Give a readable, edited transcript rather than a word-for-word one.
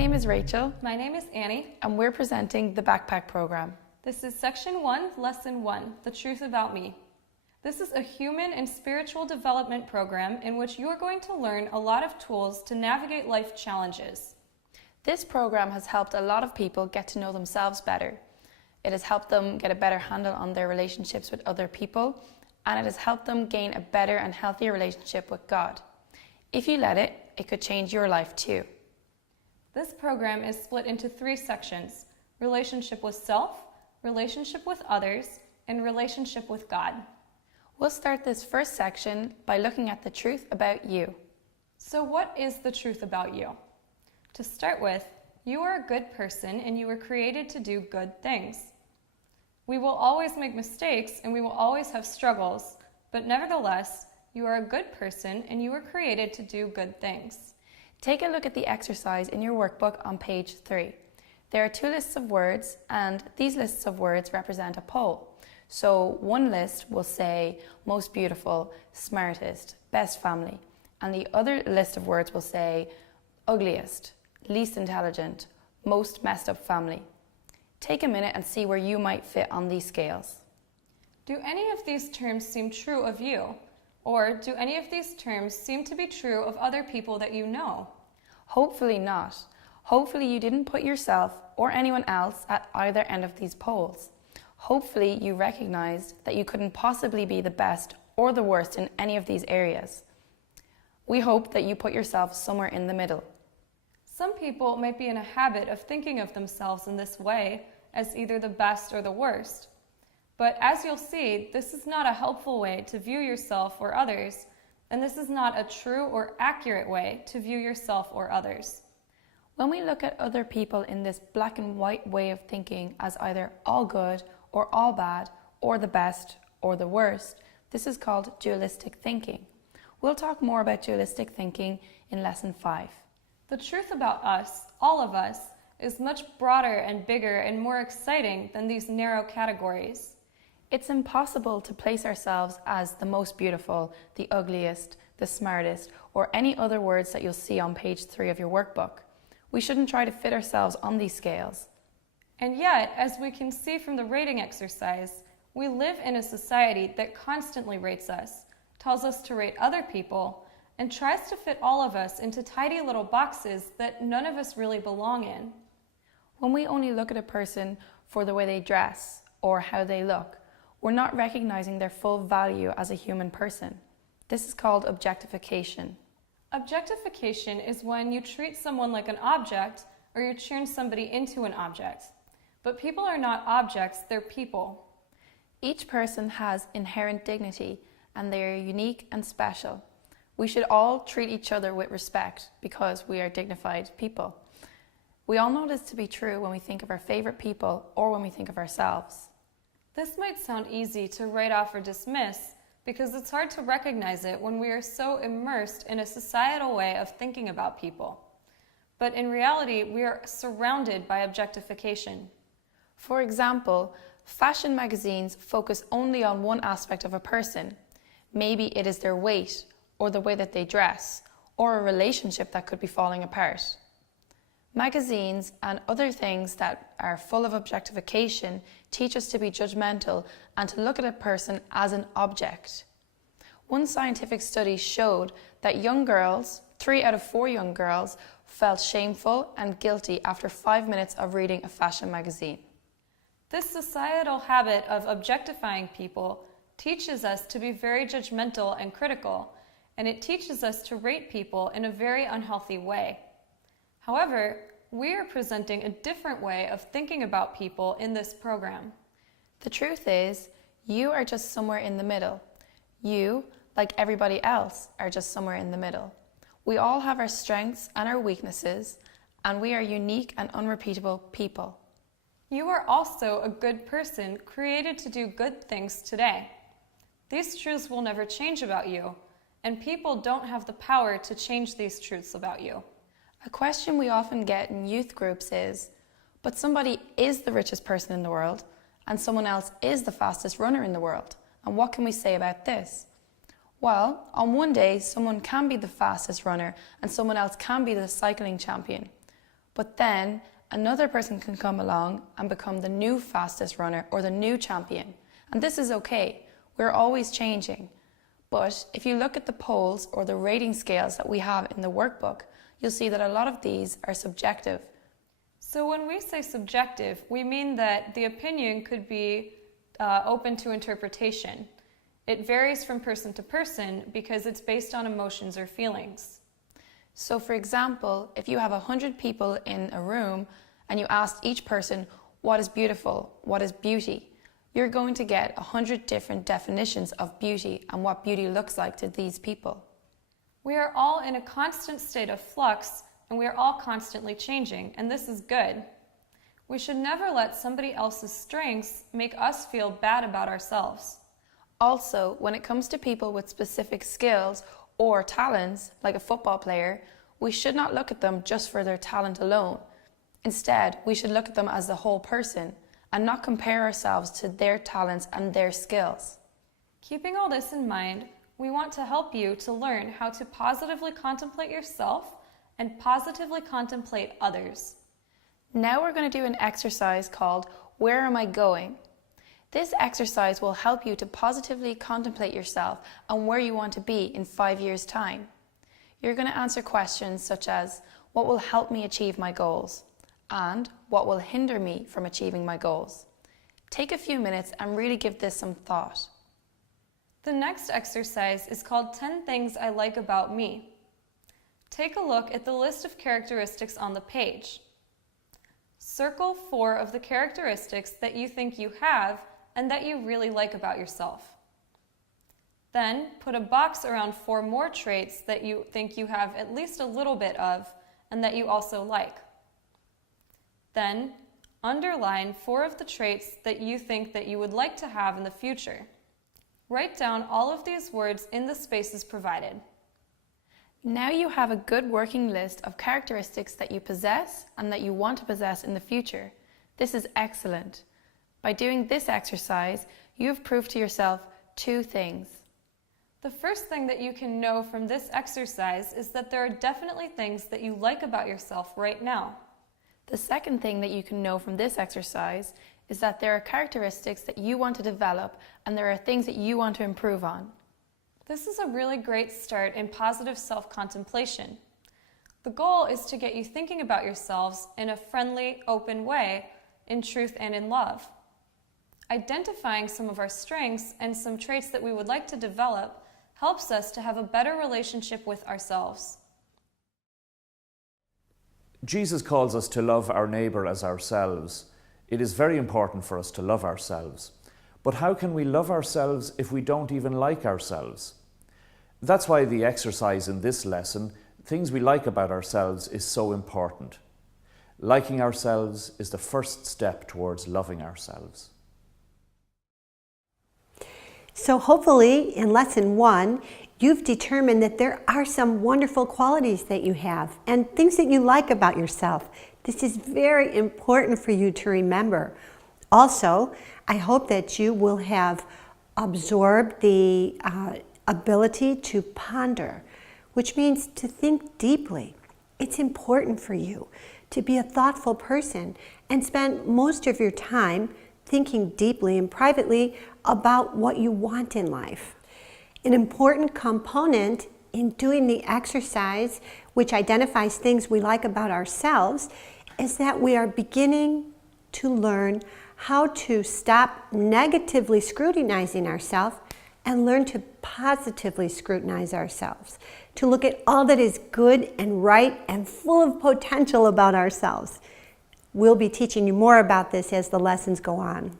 name is Rachel. My name is Annie. And we're presenting the Backpack Program. This is Section 1, Lesson 1, The Truth About Me. This is a human and spiritual development program in which you are going to learn a lot of tools to navigate life challenges. This program has helped a lot of people get to know themselves better. It has helped them get a better handle on their relationships with other people, and it has helped them gain a better and healthier relationship with God. If you let it, it could change your life too. This program is split into 3 sections: relationship with self, relationship with others, and relationship with God. We'll start this first section by looking at the truth about you. So what is the truth about you? To start with, you are a good person and you were created to do good things. We will always make mistakes and we will always have struggles, but nevertheless, you are a good person and you were created to do good things. Take a look at the exercise in your workbook on page 3. There are 2 lists of words, and these lists of words represent a pole. So one list will say most beautiful, smartest, best family, and the other list of words will say ugliest, least intelligent, most messed up family. Take a minute and see where you might fit on these scales. Do any of these terms seem true of you? Or do any of these terms seem to be true of other people that you know? Hopefully not. Hopefully you didn't put yourself or anyone else at either end of these poles. Hopefully you recognized that you couldn't possibly be the best or the worst in any of these areas. We hope that you put yourself somewhere in the middle. Some people might be in a habit of thinking of themselves in this way, as either the best or the worst. But as you'll see, this is not a helpful way to view yourself or others, and this is not a true or accurate way to view yourself or others. When we look at other people in this black and white way of thinking as either all good or all bad, or the best or the worst, this is called dualistic thinking. We'll talk more about dualistic thinking in Lesson 5. The truth about us, all of us, is much broader and bigger and more exciting than these narrow categories. It's impossible to place ourselves as the most beautiful, the ugliest, the smartest, or any other words that you'll see on page 3 of your workbook. We shouldn't try to fit ourselves on these scales. And yet, as we can see from the rating exercise, we live in a society that constantly rates us, tells us to rate other people, and tries to fit all of us into tidy little boxes that none of us really belong in. When we only look at a person for the way they dress or how they look, we're not recognizing their full value as a human person. This is called objectification. Objectification is when you treat someone like an object or you turn somebody into an object. But people are not objects, they're people. Each person has inherent dignity and they are unique and special. We should all treat each other with respect because we are dignified people. We all know this to be true when we think of our favorite people or when we think of ourselves. This might sound easy to write off or dismiss because it's hard to recognize it when we are so immersed in a societal way of thinking about people. But in reality, we are surrounded by objectification. For example, fashion magazines focus only on one aspect of a person. Maybe it is their weight, or the way that they dress, or a relationship that could be falling apart. Magazines and other things that are full of objectification teach us to be judgmental and to look at a person as an object. One scientific study showed that young girls, 3 out of 4 young girls, felt shameful and guilty after 5 minutes of reading a fashion magazine. This societal habit of objectifying people teaches us to be very judgmental and critical, and it teaches us to rate people in a very unhealthy way. However, we are presenting a different way of thinking about people in this program. The truth is, you are just somewhere in the middle. You, like everybody else, are just somewhere in the middle. We all have our strengths and our weaknesses, and we are unique and unrepeatable people. You are also a good person created to do good things today. These truths will never change about you, and people don't have the power to change these truths about you. A question we often get in youth groups is, but somebody is the richest person in the world, and someone else is the fastest runner in the world, and what can we say about this? Well, on one day, someone can be the fastest runner and someone else can be the cycling champion. But then another person can come along and become the new fastest runner or the new champion. And this is okay. We're always changing. But if you look at the polls or the rating scales that we have in the workbook, you'll see that a lot of these are subjective. So when we say subjective, we mean that the opinion could be open to interpretation. It varies from person to person because it's based on emotions or feelings. So for example, if you have 100 people in a room and you ask each person, what is beautiful? What is beauty? You're going to get 100 different definitions of beauty and what beauty looks like to these people. We are all in a constant state of flux, and we are all constantly changing, and this is good. We should never let somebody else's strengths make us feel bad about ourselves. Also, when it comes to people with specific skills or talents, like a football player, we should not look at them just for their talent alone. Instead, we should look at them as the whole person and not compare ourselves to their talents and their skills. Keeping all this in mind, we want to help you to learn how to positively contemplate yourself and positively contemplate others. Now we're going to do an exercise called Where Am I Going? This exercise will help you to positively contemplate yourself and where you want to be in 5 years' time. You're going to answer questions such as, what will help me achieve my goals? And what will hinder me from achieving my goals? Take a few minutes and really give this some thought. The next exercise is called 10 Things I Like About Me. Take a look at the list of characteristics on the page. Circle 4 of the characteristics that you think you have and that you really like about yourself. Then put a box around 4 more traits that you think you have at least a little bit of and that you also like. Then underline 4 of the traits that you think that you would like to have in the future. Write down all of these words in the spaces provided. Now you have a good working list of characteristics that you possess and that you want to possess in the future. This is excellent. By doing this exercise, you have proved to yourself 2 things. The first thing that you can know from this exercise is that there are definitely things that you like about yourself right now. The second thing that you can know from this exercise is that there are characteristics that you want to develop and there are things that you want to improve on. This is a really great start in positive self-contemplation. The goal is to get you thinking about yourselves in a friendly, open way, in truth and in love. Identifying some of our strengths and some traits that we would like to develop helps us to have a better relationship with ourselves. Jesus calls us to love our neighbour as ourselves. It is very important for us to love ourselves. But how can we love ourselves if we don't even like ourselves? That's why the exercise in this lesson, things we like about ourselves, is so important. Liking ourselves is the first step towards loving ourselves. So hopefully in lesson 1, you've determined that there are some wonderful qualities that you have and things that you like about yourself. This is very important for you to remember. Also, I hope that you will have absorbed the ability to ponder, which means to think deeply. It's important for you to be a thoughtful person and spend most of your time thinking deeply and privately about what you want in life. An important component in doing the exercise, which identifies things we like about ourselves, is that we are beginning to learn how to stop negatively scrutinizing ourselves and learn to positively scrutinize ourselves, to look at all that is good and right and full of potential about ourselves. We'll be teaching you more about this as the lessons go on.